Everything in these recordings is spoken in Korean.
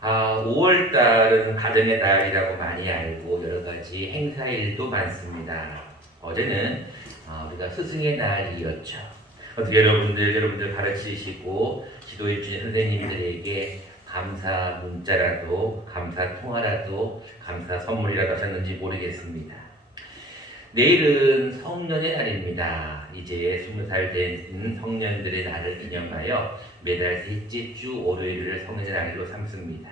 5월 달은 가정의 달이라고 많이 알고 여러 가지 행사일도 많습니다. 어제는 우리가 스승의 날이었죠. 어떻게 여러분들 가르치시고 지도해 주신 선생님들에게 감사 문자라도, 감사 통화라도, 감사 선물이라도 하셨는지 모르겠습니다. 내일은 성년의 날입니다. 이제 20살 된 성년들의 날을 기념하여 매달 셋째 주 월요일을 성년의 날로 삼습니다.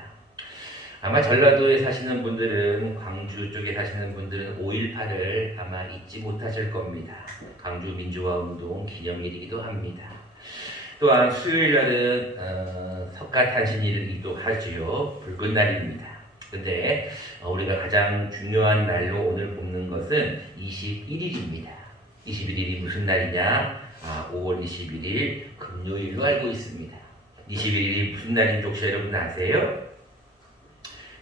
아마 전라도에 사시는 분들은, 광주 쪽에 사시는 분들은 5.18을 아마 잊지 못하실 겁니다. 광주 민주화운동 기념일이기도 합니다. 또한 수요일 날은 석가탄신일이기도 하지요. 붉은 날입니다. 근데 우리가 가장 중요한 날로 오늘 뽑는 것은 21일입니다. 21일이 무슨 날이냐? 5월 21일 금요일로 알고 있습니다. 21일이 무슨 날인지 혹시 여러분 아세요?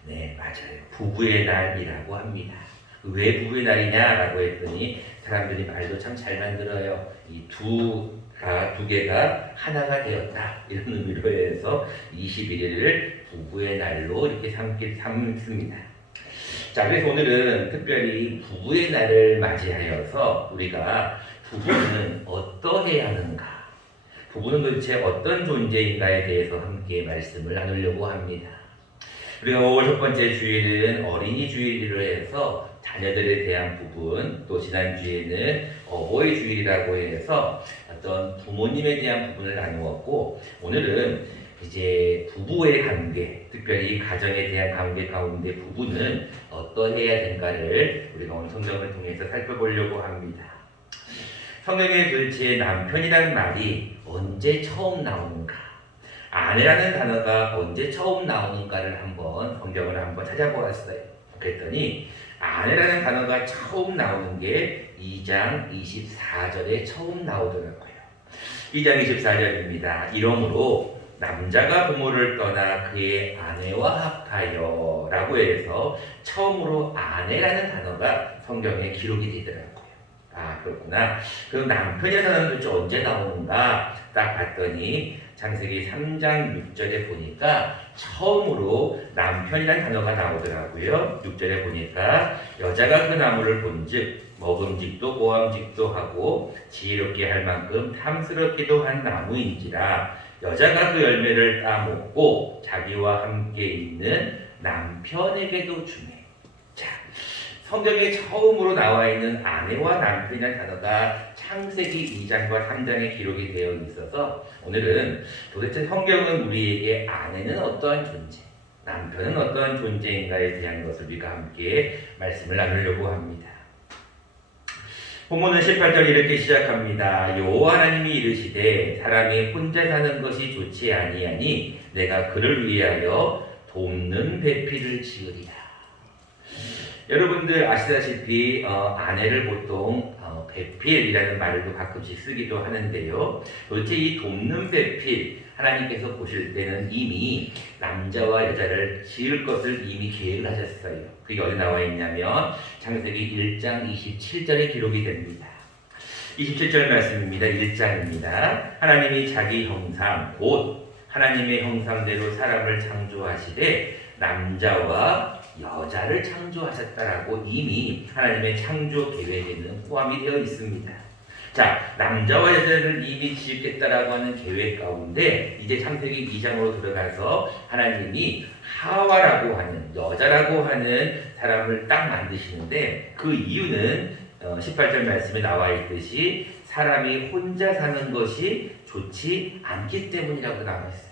네, 맞아요. 부부의 날이라고 합니다. 왜 부부의 날이냐라고 했더니 사람들이 말도 참 잘 만들어요. 이 두 개가 하나가 되었다. 이런 의미로 해서 21일을 부부의 날로 이렇게 삼습니다. 자, 그래서 오늘은 특별히 부부의 날을 맞이하여서 우리가 부부는 어떠해야 하는가, 부부는 도대체 어떤 존재인가에 대해서 함께 말씀을 나누려고 합니다. 우리가 5월 첫 번째 주일은 어린이 주일로 해서 자녀들에 대한 부분, 또 지난주에는 어버이 주일이라고 해서 어떤 부모님에 대한 부분을 나누었고, 오늘은 이제 부부의 관계, 특별히 가정에 대한 관계 가운데 부부는 어떠해야 되는가를 우리가 오늘 성경을 통해서 살펴보려고 합니다. 성경에 도대체 남편이라는 말이 언제 처음 나오는가, 아내라는 단어가 언제 처음 나오는가를 성경을 한번 찾아보았어요. 그랬더니 아내라는 단어가 처음 나오는 게 2장 24절에 처음 나오더라고요. 2장 24절입니다. 이러므로 남자가 부모를 떠나 그의 아내와 합하여 라고 해서 처음으로 아내라는 단어가 성경에 기록이 되더라고요. 그렇구나. 그럼 남편이라는 단어는 도대체 언제 나오는가 딱 봤더니 창세기 3장 6절에 보니까 처음으로 남편이라는 단어가 나오더라고요. 6절에 보니까 여자가 그 나무를 본즉 먹음직도 모함직도 하고 지혜롭게 할 만큼 탐스럽기도 한 나무인지라 여자가 그 열매를 따먹고 자기와 함께 있는 남편에게도 주네. 자, 성경에 처음으로 나와 있는 아내와 남편이라는 단어가 창세기 2장과 3장에 기록이 되어 있어서 오늘은 도대체 성경은 우리에게 아내는 어떠한 존재, 남편은 어떠한 존재인가에 대한 것을 우리가 함께 말씀을 나누려고 합니다. 본문은 18절 이렇게 시작합니다. 여호와 하나님이 이르시되 사람이 혼자 사는 것이 좋지 아니하니 내가 그를 위하여 돕는 배필을 지으리라. 여러분들 아시다시피 아내를 보통 배필이라는 말도 가끔씩 쓰기도 하는데요. 도대체 이 돕는 배필, 하나님께서 보실 때는 이미 남자와 여자를 지을 것을 이미 계획을 하셨어요. 그게 어디 나와 있냐면 창세기 1장 27절에 기록이 됩니다. 27절 말씀입니다. 1장입니다. 하나님이 자기 형상 곧 하나님의 형상대로 사람을 창조하시되 남자와 여자를 창조하셨다라고 이미 하나님의 창조 계획에는 포함이 되어 있습니다. 자, 남자와 여자를 이미 지었겠다라고 하는 계획 가운데 이제 창세기 2장으로 들어가서 하나님이 하와라고 하는, 여자라고 하는 사람을 딱 만드시는데 그 이유는 18절 말씀에 나와 있듯이 사람이 혼자 사는 것이 좋지 않기 때문이라고 나와 있어요.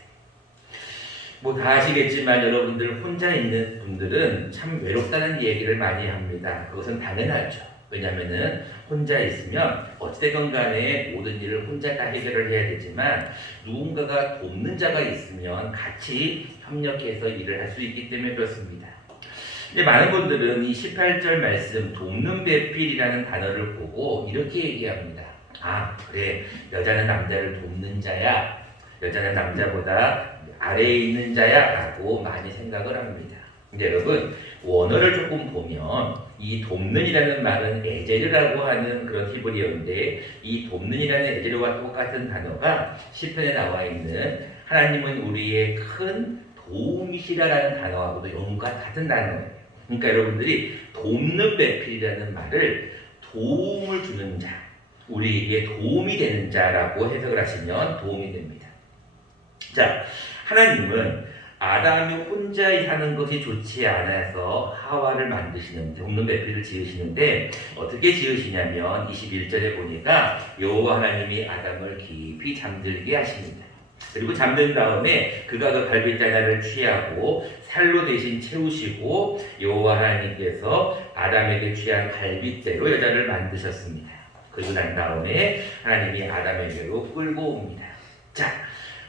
다 아시겠지만 여러분들 혼자 있는 분들은 참 외롭다는 얘기를 많이 합니다. 그것은 당연하죠. 왜냐하면 혼자 있으면 어찌되건 간에 모든 일을 혼자 다 해결을 해야 되지만 누군가가 돕는 자가 있으면 같이 협력해서 일을 할 수 있기 때문에 그렇습니다. 근데 많은 분들은 이 18절 말씀 돕는 배필이라는 단어를 보고 이렇게 얘기합니다. 그래, 여자는 남자를 돕는 자야, 여자는 남자보다 아래에 있는 자야 라고 많이 생각을 합니다. 근데 여러분, 원어를 조금 보면 이 돕는이라는 말은 에제르라고 하는 그런 히브리어인데 이 돕는이라는 에제르와 똑같은 단어가 시편에 나와 있는 하나님은 우리의 큰 도우미시라라는 단어하고도 연과 같은 단어예요. 그러니까 여러분들이 돕는 배필이라는 말을 도움을 주는 자, 우리에게 도움이 되는 자라고 해석을 하시면 도움이 됩니다. 자, 하나님은 아담이 혼자 사는 것이 좋지 않아서 하와를 만드시는데, 돕는 배필을 지으시는데 어떻게 지으시냐면 21절에 보니까 여호와 하나님이 아담을 깊이 잠들게 하십니다. 그리고 잠든 다음에 그가 그 갈빗대 하나를 취하고 살로 대신 채우시고 여호와 하나님께서 아담에게 취한 갈빗대로 여자를 만드셨습니다. 그리고 난 다음에 하나님이 아담에게로 끌고 옵니다. 자,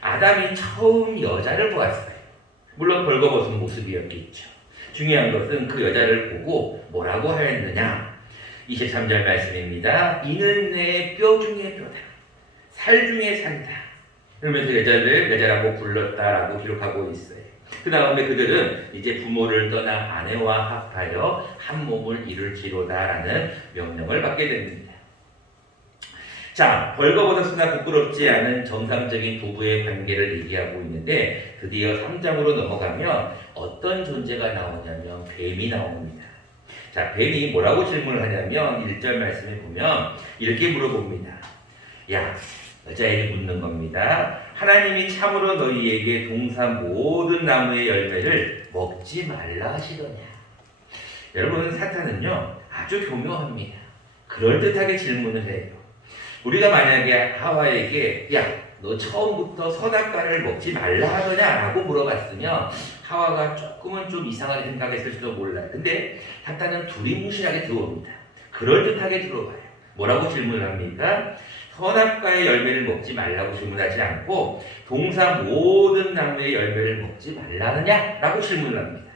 아담이 처음 여자를 보았어요. 물론 벌거벗은 모습이었겠죠. 중요한 것은 그 여자를 보고 뭐라고 하였느냐. 23절 말씀입니다. 이는 내 뼈 중에 뼈다, 살 중에 살이다. 그러면서 여자를 여자라고 불렀다라고 기록하고 있어요. 그 다음에 그들은 이제 부모를 떠나 아내와 합하여 한 몸을 이룰지로다라는 명령을 받게 됩니다. 자, 벌거벗었으나 부끄럽지 않은 정상적인 부부의 관계를 얘기하고 있는데 드디어 3장으로 넘어가면 어떤 존재가 나오냐면 뱀이 나옵니다. 자, 뱀이 뭐라고 질문을 하냐면 1절 말씀에 보면 이렇게 물어봅니다. 야, 여자에게 묻는 겁니다. 하나님이 참으로 너희에게 동산 모든 나무의 열매를 먹지 말라 하시더냐. 여러분, 사탄은요 아주 교묘합니다. 그럴듯하게 질문을 해요. 우리가 만약에 하와에게 야, 너 처음부터 선악과를 먹지 말라 하더냐 라고 물어봤으면 하와가 조금은 좀 이상하게 생각했을지도 몰라요. 근데 사탄은 두리뭉실하게 들어옵니다. 그럴듯하게 들어와요. 뭐라고 질문을 합니까? 선악과의 열매를 먹지 말라고 질문하지 않고 동산 모든 나무의 열매를 먹지 말라느냐 라고 질문을 합니다.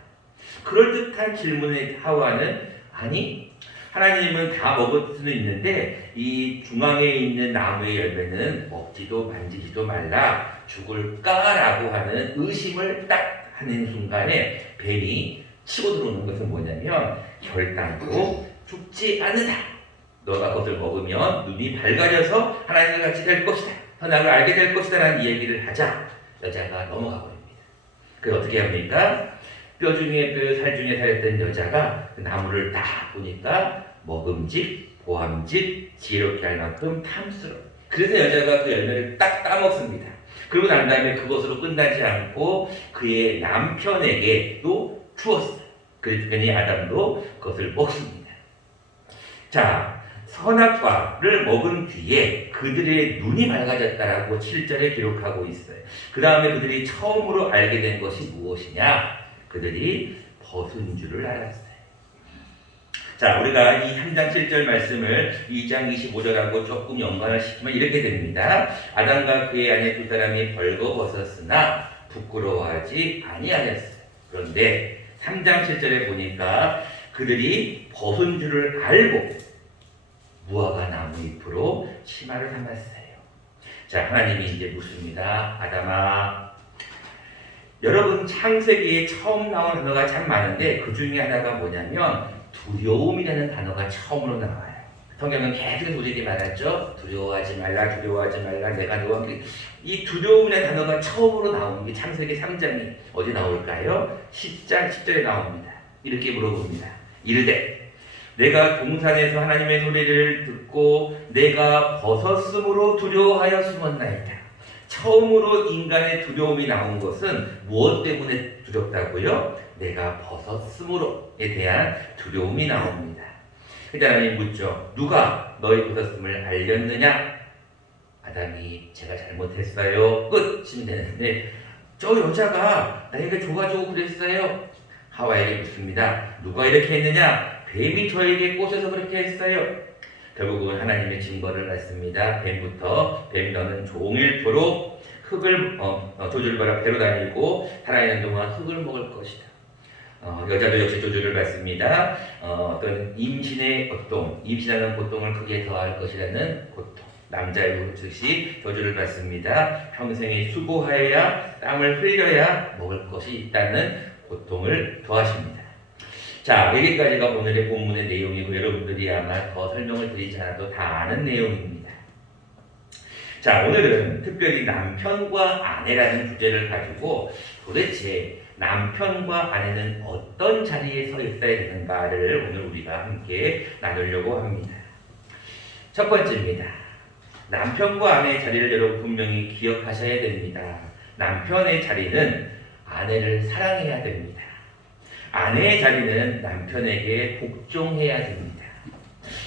그럴듯한 질문에 하와는 아니, 하나님은 다 먹을 수는 있는데 이 중앙에 있는 나무의 열매는 먹지도 만지지도 말라, 죽을까라고 하는 의심을 딱 하는 순간에 뱀이 치고 들어오는 것은 뭐냐면 결단코 죽지 않으다. 너가 그것을 먹으면 눈이 밝아져서 하나님과 같이 될 것이다, 선악을 알게 될 것이다 라는 이야기를 하자 여자가 넘어가 버립니다. 그래서 어떻게 합니까? 뼈 중에 뼈, 살 중에 살했던 여자가 그 나무를 딱 보니까 먹음직, 보암직, 지혜롭게 할 만큼 탐스러워. 그래서 여자가 그 열매를 딱 따먹습니다. 그리고 난 다음에 그것으로 끝나지 않고 그의 남편에게도 주었어요. 그랬더니 아담도 그것을 먹습니다. 자, 선악과를 먹은 뒤에 그들의 눈이 밝아졌다라고 7절에 기록하고 있어요. 그 다음에 그들이 처음으로 알게 된 것이 무엇이냐? 그들이 벗은 줄을 알았어요. 자, 우리가 이 3장 7절 말씀을 2장 25절하고 조금 연관을 시키면 이렇게 됩니다. 아담과 그의 아내 두 사람이 벌거벗었으나 부끄러워하지 아니하였어요. 그런데 3장 7절에 보니까 그들이 벗은 줄을 알고 무화과 나무 잎으로 치마를 삼았어요. 자, 하나님이 이제 묻습니다. 아담아, 여러분 창세기에 처음 나온 단어가 참 많은데 그 중에 하나가 뭐냐면 두려움이라는 단어가 처음으로 나와요. 성경은 계속 우리에게 말하죠. 두려워하지 말라, 두려워하지 말라, 내가 너와 함께. 이 두려움이라는 단어가 처음으로 나오는 게 창세기 3장이 어디 나올까요? 10장 10절에 나옵니다. 이렇게 물어봅니다. 이르되 내가 동산에서 하나님의 소리를 듣고 내가 벗었으므로 두려워하여 숨었나이다. 처음으로 인간의 두려움이 나온 것은 무엇 때문에 두렵다고요? 내가 벗었으므로에 대한 두려움이 나옵니다. 그때 하나님 묻죠. 누가 너희 벗었음을 알렸느냐? 아담이 제가 잘못했어요. 끝이면 되는데 저 여자가 나에게 줘가지고 그랬어요. 하와에게 묻습니다. 누가 이렇게 했느냐? 뱀이 저에게 꼬셔서 그렇게 했어요. 결국은 하나님의 징벌을 받습니다. 뱀부터 뱀 너는 종일토록 흙을 조줄바라 배로 다니고 살아있는 동안 흙을 먹을 것이다. 여자도 역시 조줄을 받습니다. 어떤 임신의 고통, 임신하는 고통을 크게 더할 것이라는 고통. 남자의 즉시 저주를 받습니다. 평생에 수고하여야 땀을 흘려야 먹을 것이 있다는 고통을 더하십니다. 자, 여기까지가 오늘의 본문의 내용이고 여러분들이 아마 더 설명을 드리지 않아도 다 아는 내용입니다. 자, 오늘은 특별히 남편과 아내라는 주제를 가지고 도대체 남편과 아내는 어떤 자리에 서 있어야 되는가를 오늘 우리가 함께 나누려고 합니다. 첫 번째입니다. 남편과 아내의 자리를 여러분 분명히 기억하셔야 됩니다. 남편의 자리는 아내를 사랑해야 됩니다. 아내의 자리는 남편에게 복종해야 됩니다.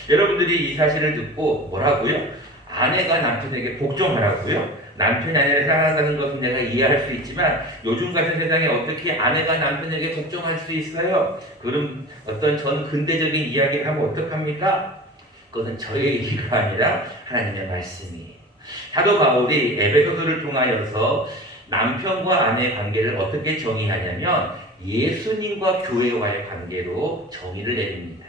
여러분들이 이 사실을 듣고 뭐라고요? 아내가 남편에게 복종하라고요? 남편이 아내를 사랑한다는 것은 내가 이해할 수 있지만 요즘 같은 세상에 어떻게 아내가 남편에게 복종할 수 있어요? 그럼 어떤 전 근대적인 이야기를 하면 어떡합니까? 그것은 저의 얘기가 아니라 하나님의 말씀이에요. 사도 바울이 에베소서를 통하여서 남편과 아내의 관계를 어떻게 정의하냐면 예수님과 교회와의 관계로 정의를 내립니다.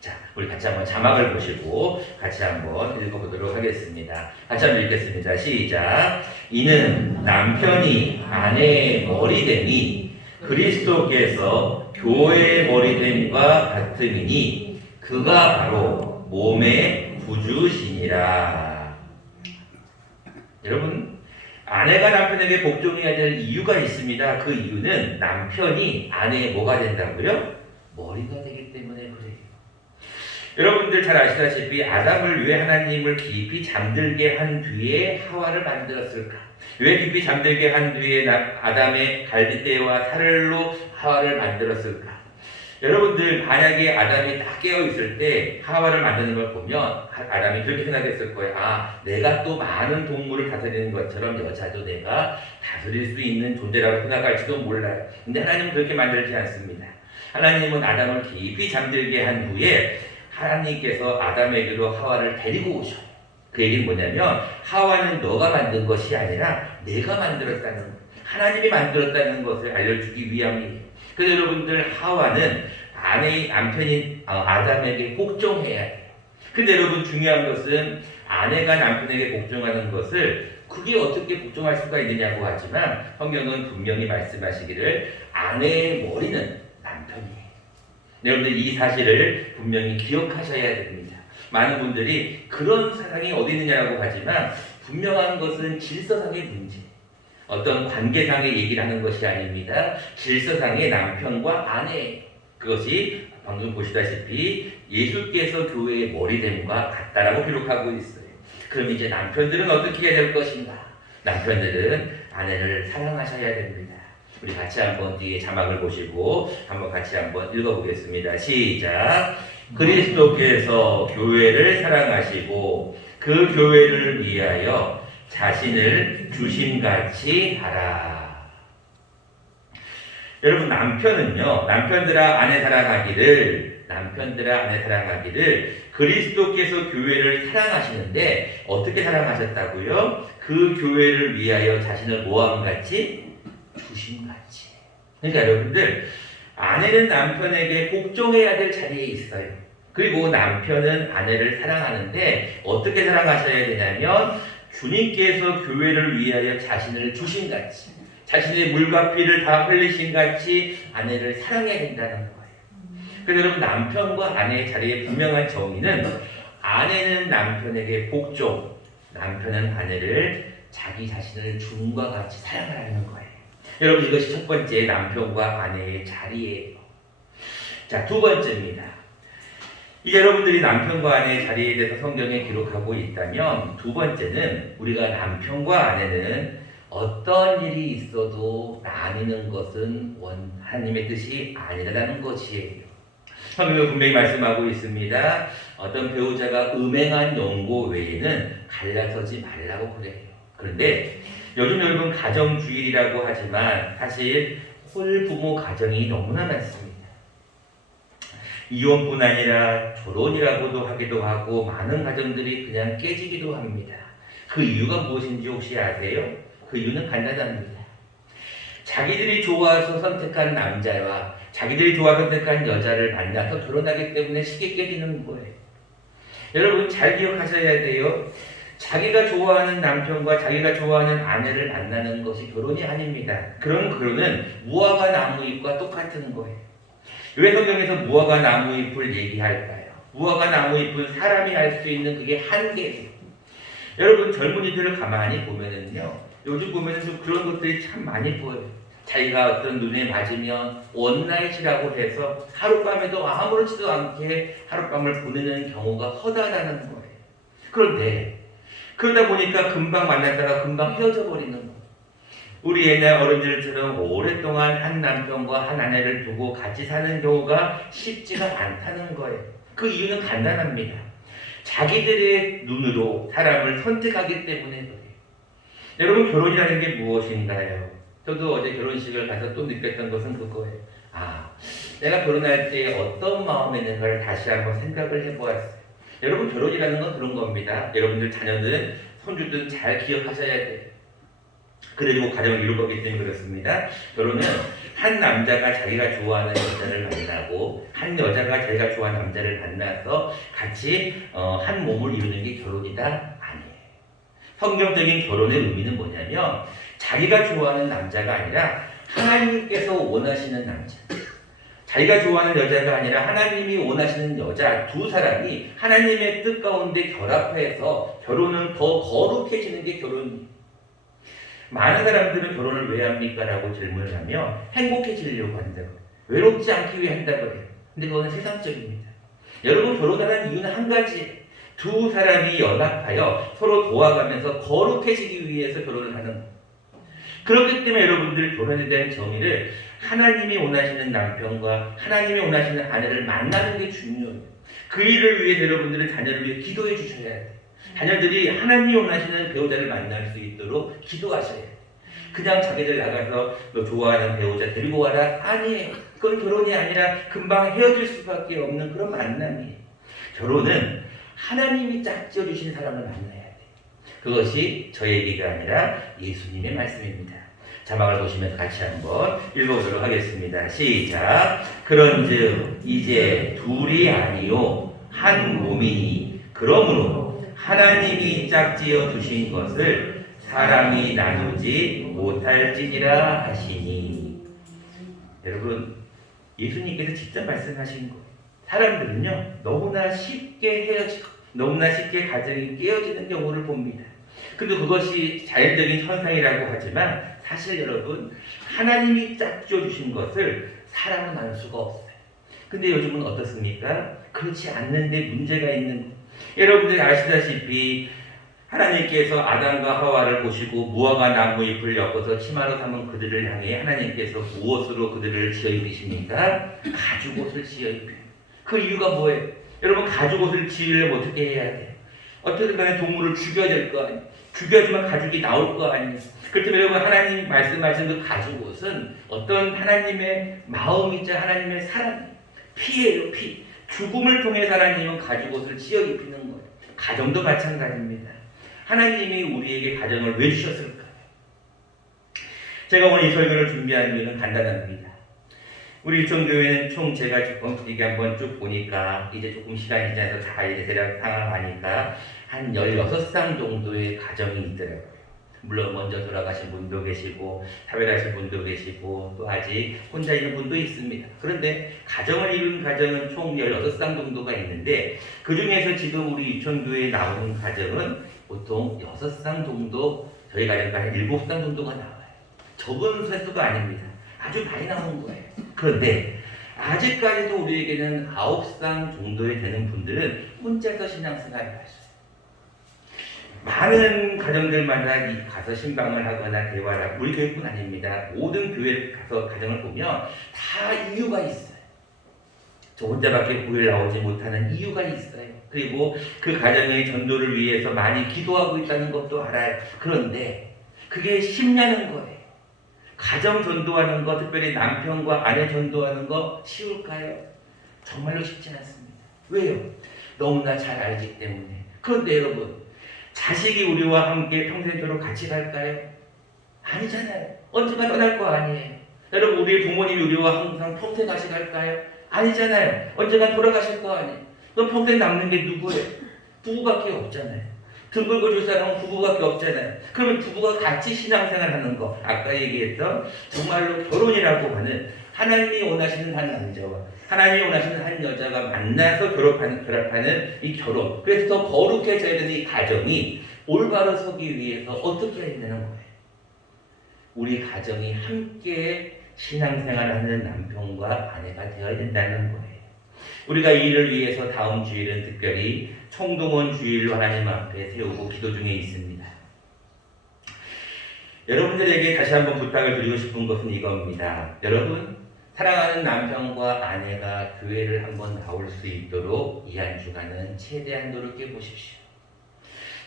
자, 우리 같이 한번 자막을 보시고 같이 한번 읽어보도록 하겠습니다. 같이 한번 읽겠습니다. 시작. 이는 남편이 아내의 머리됨이 그리스도께서 교회의 머리됨과 같음이니 그가 바로 몸의 구주시니라. 여러분, 아내가 남편에게 복종해야 될 이유가 있습니다. 그 이유는 남편이 아내의 뭐가 된다고요? 머리가 되기 때문에 그래요. 여러분들 잘 아시다시피 아담을 왜 하나님을 깊이 잠들게 한 뒤에 하와를 만들었을까? 왜 깊이 잠들게 한 뒤에 아담의 갈빗대와 살로 하와를 만들었을까? 여러분들 만약에 아담이 딱 깨어있을 때 하와를 만드는 걸 보면 아담이 그렇게 생각했을 거예요. 아, 내가 또 많은 동물을 다스리는 것처럼 여자도 내가 다스릴 수 있는 존재라고 생각할지도 몰라요. 근데 하나님은 그렇게 만들지 않습니다. 하나님은 아담을 깊이 잠들게 한 후에 하나님께서 아담에게로 하와를 데리고 오셔요. 그 얘기는 뭐냐면 하와는 너가 만든 것이 아니라 내가 만들었다는 것, 하나님이 만들었다는 것을 알려주기 위함이에요. 그래서 여러분들 하와는 남편인 아담에게 복종해야 돼요. 근데 여러분 중요한 것은 아내가 남편에게 복종하는 것을 그게 어떻게 복종할 수가 있느냐고 하지만 성경은 분명히 말씀하시기를 아내의 머리는 남편이에요. 여러분들 이 사실을 분명히 기억하셔야 됩니다. 많은 분들이 그런 사상이 어디 있느냐고 하지만 분명한 것은 질서상의 문제, 어떤 관계상의 얘기를 하는 것이 아닙니다. 질서상의 남편과 아내, 그것이 방금 보시다시피 예수께서 교회의 머리됨과 같다라고 기록하고 있어요. 그럼 이제 남편들은 어떻게 해야 될 것인가? 남편들은 아내를 사랑하셔야 됩니다. 우리 같이 한번 뒤에 자막을 보시고 한번 같이 한번 읽어보겠습니다. 시작. 그리스도께서 교회를 사랑하시고 그 교회를 위하여 자신을 주심같이 하라. 여러분, 남편들아 아내 사랑하기를 그리스도께서 교회를 사랑하시는데 어떻게 사랑하셨다고요? 그 교회를 위하여 자신을 모함같이 주심같이. 그러니까 여러분들, 아내는 남편에게 복종해야 될 자리에 있어요. 그리고 남편은 아내를 사랑하는데 어떻게 사랑하셔야 되냐면 주님께서 교회를 위하여 자신을 주심같이, 자신의 물과 피를 다 흘리신 같이 아내를 사랑해야 된다는 거예요. 그래서 여러분, 남편과 아내의 자리의 분명한 정의는 아내는 남편에게 복종, 남편은 아내를 자기 자신을 주님과 같이 사랑하는 거예요. 여러분, 이것이 첫 번째 남편과 아내의 자리예요. 자, 두 번째입니다. 이제 여러분들이 남편과 아내의 자리에 대해서 성경에 기록하고 있다면 두 번째는 우리가 남편과 아내는 어떤 일이 있어도 나뉘는 것은 하나님의 뜻이 아니라는 것이에요. 성경은 분명히 말씀하고 있습니다. 어떤 배우자가 음행한 연고 외에는 갈라서지 말라고 그래요. 그런데 요즘 여러분 가정주일이라고 하지만 사실 홀부모 가정이 너무나 많습니다. 이혼뿐 아니라 결혼이라고도 하기도 하고 많은 가정들이 그냥 깨지기도 합니다. 그 이유가 무엇인지 혹시 아세요? 그 이유는 간단합니다. 자기들이 좋아서 선택한 남자와 자기들이 좋아서 선택한 여자를 만나서 결혼하기 때문에 쉽게 깨지는 거예요. 여러분 잘 기억하셔야 돼요. 자기가 좋아하는 남편과 자기가 좋아하는 아내를 만나는 것이 결혼이 아닙니다. 그런 결혼은 무화과 나무잎과 똑같은 거예요. 왜 성경에서 무화과 나무잎을 얘기할까요? 무화과 나무잎은 사람이 할 수 있는 그게 한계예요. 여러분 젊은이들을 가만히 보면은요, 요즘 보면은 좀 그런 것들이 참 많이 보여요. 자기가 어떤 눈에 맞으면 원나잇이라고 해서 하룻밤에도 아무렇지도 않게 하룻밤을 보내는 경우가 허다하다는 거예요. 그런데 그러다 보니까 금방 만났다가 금방 헤어져 버리는 거예요. 우리 옛날 어른들처럼 오랫동안 한 남편과 한 아내를 두고 같이 사는 경우가 쉽지가 않다는 거예요. 그 이유는 간단합니다. 자기들의 눈으로 사람을 선택하기 때문에 그래요. 여러분, 결혼이라는 게 무엇인가요? 저도 어제 결혼식을 가서 또 느꼈던 것은 그거예요. 내가 결혼할 때 어떤 마음이 있는가를 다시 한번 생각을 해보았어요. 여러분, 결혼이라는 건 그런 겁니다. 여러분들 자녀든 손주든 잘 기억하셔야 돼요. 그리고 가정을 이룰 거기 때문에 그렇습니다. 결혼은 한 남자가 자기가 좋아하는 여자를 만나고 한 여자가 자기가 좋아하는 남자를 만나서 같이 한 몸을 이루는 게 결혼이다? 아니에요. 성경적인 결혼의 의미는 뭐냐면 자기가 좋아하는 남자가 아니라 하나님께서 원하시는 남자, 자기가 좋아하는 여자가 아니라 하나님이 원하시는 여자, 두 사람이 하나님의 뜻 가운데 결합해서 결혼은 더 거룩해지는 게 결혼이에요. 많은 사람들은 결혼을 왜 합니까? 라고 질문을 하면 행복해지려고 한다고, 외롭지 않기 위해 한다고 해요. 근데 그거는 세상적입니다. 여러분, 결혼하는 이유는 한 가지, 두 사람이 연합하여 서로 도와가면서 거룩해지기 위해서 결혼을 하는 거예요. 그렇기 때문에 여러분들 결혼에 대한 정의를 하나님이 원하시는 남편과 하나님이 원하시는 아내를 만나는 게 중요해요. 그 일을 위해 여러분들은 자녀를 위해 기도해 주셔야 돼요. 자녀들이 하나님이 원하시는 배우자를 만날 수 있도록 기도하셔야 돼요. 그냥 자기들 나가서 너 좋아하는 배우자 데리고 와라? 아니에요. 그건 결혼이 아니라 금방 헤어질 수밖에 없는 그런 만남이에요. 결혼은 하나님이 짝지어 주신 사람을 만나야 돼요. 그것이 저 얘기가 아니라 예수님의 말씀입니다. 자막을 보시면서 같이 한번 읽어보도록 하겠습니다. 시작. 그런즉 이제 둘이 아니요 한 몸이니 그러므로 하나님이 짝지어 주신 것을 사람이 나누지 못할지니라 하시니. 여러분, 예수님께서 직접 말씀하신 거예요. 사람들은요 너무나 쉽게 헤어지고 너무나 쉽게 가정이 깨어지는 경우를 봅니다. 그래도 그것이 자연적인 현상이라고 하지만 사실 여러분, 하나님이 짝지어 주신 것을 사람은 나눌 수가 없어요. 근데 요즘은 어떻습니까? 그렇지 않는데 문제가 있는 거예요. 여러분들이 아시다시피 하나님께서 아담과 하와를 보시고 무화과 나무 잎을 엮어서 치마로 삼은 그들을 향해 하나님께서 무엇으로 그들을 지어 입히십니까? 가죽옷을 지어 입혀요. 그 이유가 뭐예요? 여러분, 가죽옷을 지으려면 어떻게 해야 돼요? 어떻게 간에 동물을 죽여야 될 거 아니에요? 죽여야지만 가죽이 나올 거 아니에요? 그렇다면 여러분, 하나님 말씀하신 그 가죽옷은 어떤 하나님의 마음이자 하나님의 사랑, 피예요, 피. 죽음을 통해 하나님은 가죽옷을 지어 입히는 거예요. 가정도 마찬가지입니다. 하나님이 우리에게 가정을 왜 주셨을까요? 제가 오늘 이 설교를 준비한 이유는 간단합니다. 우리 유천교회는 총 제가 조금 이게 한번 쭉 보니까 이제 조금 시간이 지나서 다 이제 대략 상황하니까 한 16상 정도의 가정이 있더라고요. 물론 먼저 돌아가신 분도 계시고 사별하신 분도 계시고 또 아직 혼자 있는 분도 있습니다. 그런데 가정을 이룬 가정은 총 16상 정도가 있는데 그 중에서 지금 우리 유천교회에 나오는 가정은 보통 6상 정도, 저희 가정과 한 7상 정도가 나와요. 적은 횟수가 아닙니다. 아주 많이 나오는 거예요. 그런데 아직까지도 우리에게는 9상 정도에 되는 분들은 혼자서 신앙생활을 하셨어요. 많은 가정들마다 가서 신방을 하거나 대화를 하고, 우리 교회뿐 아닙니다. 모든 교회를 가서 가정을 보면 다 이유가 있어요. 저 혼자밖에 교회를 나오지 못하는 이유가 있어요. 그리고 그 가정의 전도를 위해서 많이 기도하고 있다는 것도 알아요. 그런데 그게 쉽냐는 거예요. 가정 전도하는 거, 특별히 남편과 아내 전도하는 거 쉬울까요? 정말로 쉽지 않습니다. 왜요? 너무나 잘 알기 때문에. 그런데 여러분, 자식이 우리와 함께 평생토록 같이 갈까요? 아니잖아요. 언젠가 떠날 거 아니에요. 여러분, 우리 부모님이 우리와 항상 평생 같이 갈까요? 아니잖아요. 언젠가 돌아가실 거 아니에요. 그럼 평생 남는 게 누구예요? 부부밖에 없잖아요. 등 긁어줄 사람은 부부밖에 없잖아요. 그러면 부부가 같이 신앙생활 하는 거, 아까 얘기했던 정말로 결혼이라고 하는 하나님이 원하시는 한 남자와 하나님이 원하시는 한 여자가 만나서 결합하는 이 결혼, 그래서 더 거룩해져야 되는 이 가정이 올바로 서기 위해서 어떻게 해야 되는 거예요? 우리 가정이 함께 신앙생활하는 남편과 아내가 되어야 된다는 거예요. 우리가 이 일을 위해서 다음 주일은 특별히 총동원 주일로 하나님 앞에 세우고 기도 중에 있습니다. 여러분들에게 다시 한번 부탁을 드리고 싶은 것은 이겁니다. 여러분, 사랑하는 남편과 아내가 교회를 한번 나올 수 있도록 이 한 주간은 최대한 노력해 보십시오.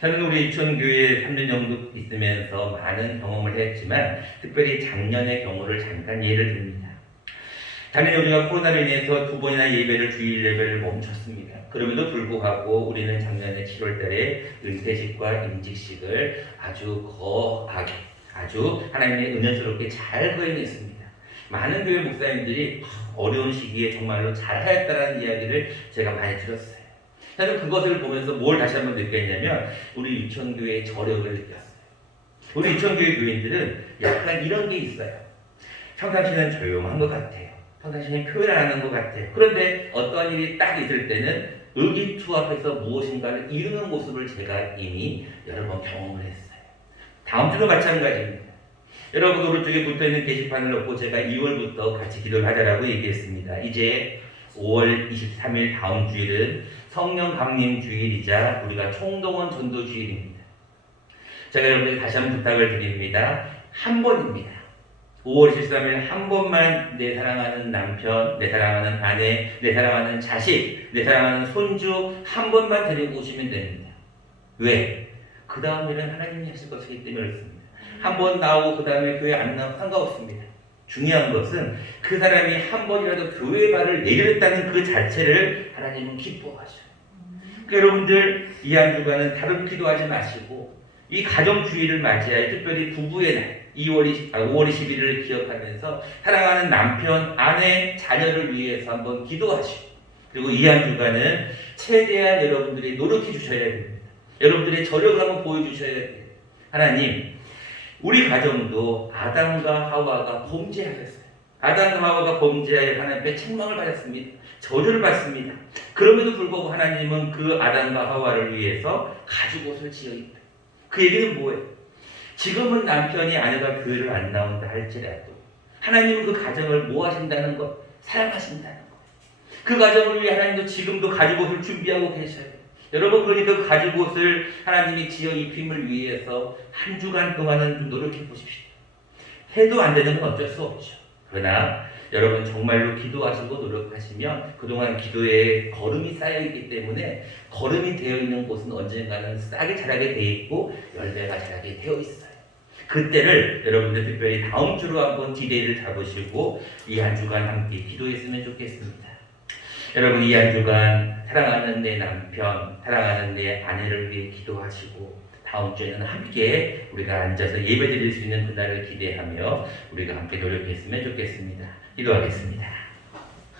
저는 우리 이천교회에 3년 정도 있으면서 많은 경험을 했지만 특별히 작년의 경우를 잠깐 예를 듭니다. 작년에 우리가 코로나로 인해서 2번이나 예배를 주일 예배를 멈췄습니다. 그럼에도 불구하고 우리는 작년에 7월달에 은퇴식과 임직식을 아주 거하게 아주 하나님의 은혜스럽게 잘 거행했습니다. 많은 교회 목사님들이 어려운 시기에 정말로 잘하였다라는 이야기를 제가 많이 들었어요. 저는 그것을 보면서 뭘 다시 한번 느꼈냐면 우리 유천교회의 저력을 느꼈어요. 우리 유천교회 교인들은 약간 이런 게 있어요. 평상시는 조용한 것 같아요. 평상시는 표현 안 하는 것 같아요. 그런데 어떠한 일이 딱 있을 때는 의기투합해서 무엇인가를 이루는 모습을 제가 이미 여러 번 경험을 했어요. 다음 주도 마찬가지입니다. 여러분 오른쪽에 붙어있는 게시판을 놓고 제가 2월부터 같이 기도를 하자라고 얘기했습니다. 이제 5월 23일 다음 주일은 성령 강림 주일이자 우리가 총동원 전도 주일입니다. 제가 여러분들 다시 한번 부탁을 드립니다. 한 번입니다. 5월 23일 한 번만 내 사랑하는 남편, 내 사랑하는 아내, 내 사랑하는 자식, 내 사랑하는 손주 한 번만 데리고 오시면 됩니다. 왜? 그 다음 일은 하나님이 하실 것이기 때문에 그렇습니다. 한 번 나오고 그 다음에 교회 안 나오면 상관없습니다. 중요한 것은 그 사람이 한 번이라도 교회 발을 내렸다는 그 자체를 하나님은 기뻐하셔요. 그러니까 여러분들 이 한 주간은 다른 기도하지 마시고 이 가정주의를 맞이하여 특별히 부부의 날 5월 21일을 기억하면서 사랑하는 남편, 아내, 자녀를 위해서 한번 기도하시고 그리고 이 한 주간은 최대한 여러분들이 노력해 주셔야 됩니다. 여러분들의 저력을 한번 보여주셔야 됩니다. 하나님, 우리 가정도 아담과 하와가 범죄하셨어요. 아담과 하와가 범죄하여 하나님의 책망을 받았습니다. 저주를 받습니다. 그럼에도 불구하고 하나님은 그 아담과 하와를 위해서 가죽옷을 지어입다. 그 얘기는 뭐예요? 지금은 남편이 아내가 교회를 안 나온다 할지라도 하나님은 그 가정을 뭐 하신다는 것? 사랑하신다는 것. 그 가정을 위해 하나님도 지금도 가죽옷을 준비하고 계셔요. 여러분 그러니까 그 가죽옷을 하나님이 지어 입힘을 위해서 한 주간 동안은 좀 노력해 보십시오. 해도 안 되는 건 어쩔 수 없죠. 그러나 여러분 정말로 기도하시고 노력하시면 그동안 기도에 걸음이 쌓여있기 때문에 걸음이 되어 있는 곳은 언젠가는 싹이 자라게 되어 있고 열매가 자라게 되어 있어요. 그때를 여러분들 특별히 다음 주로 한번 디데이를 잡으시고 이 한 주간 함께 기도했으면 좋겠습니다. 여러분 이 한 주간 사랑하는 내 남편, 사랑하는 내 아내를 위해 기도하시고 다음 주에는 함께 우리가 앉아서 예배 드릴 수 있는 그날을 기대하며 우리가 함께 노력했으면 좋겠습니다. 기도하겠습니다.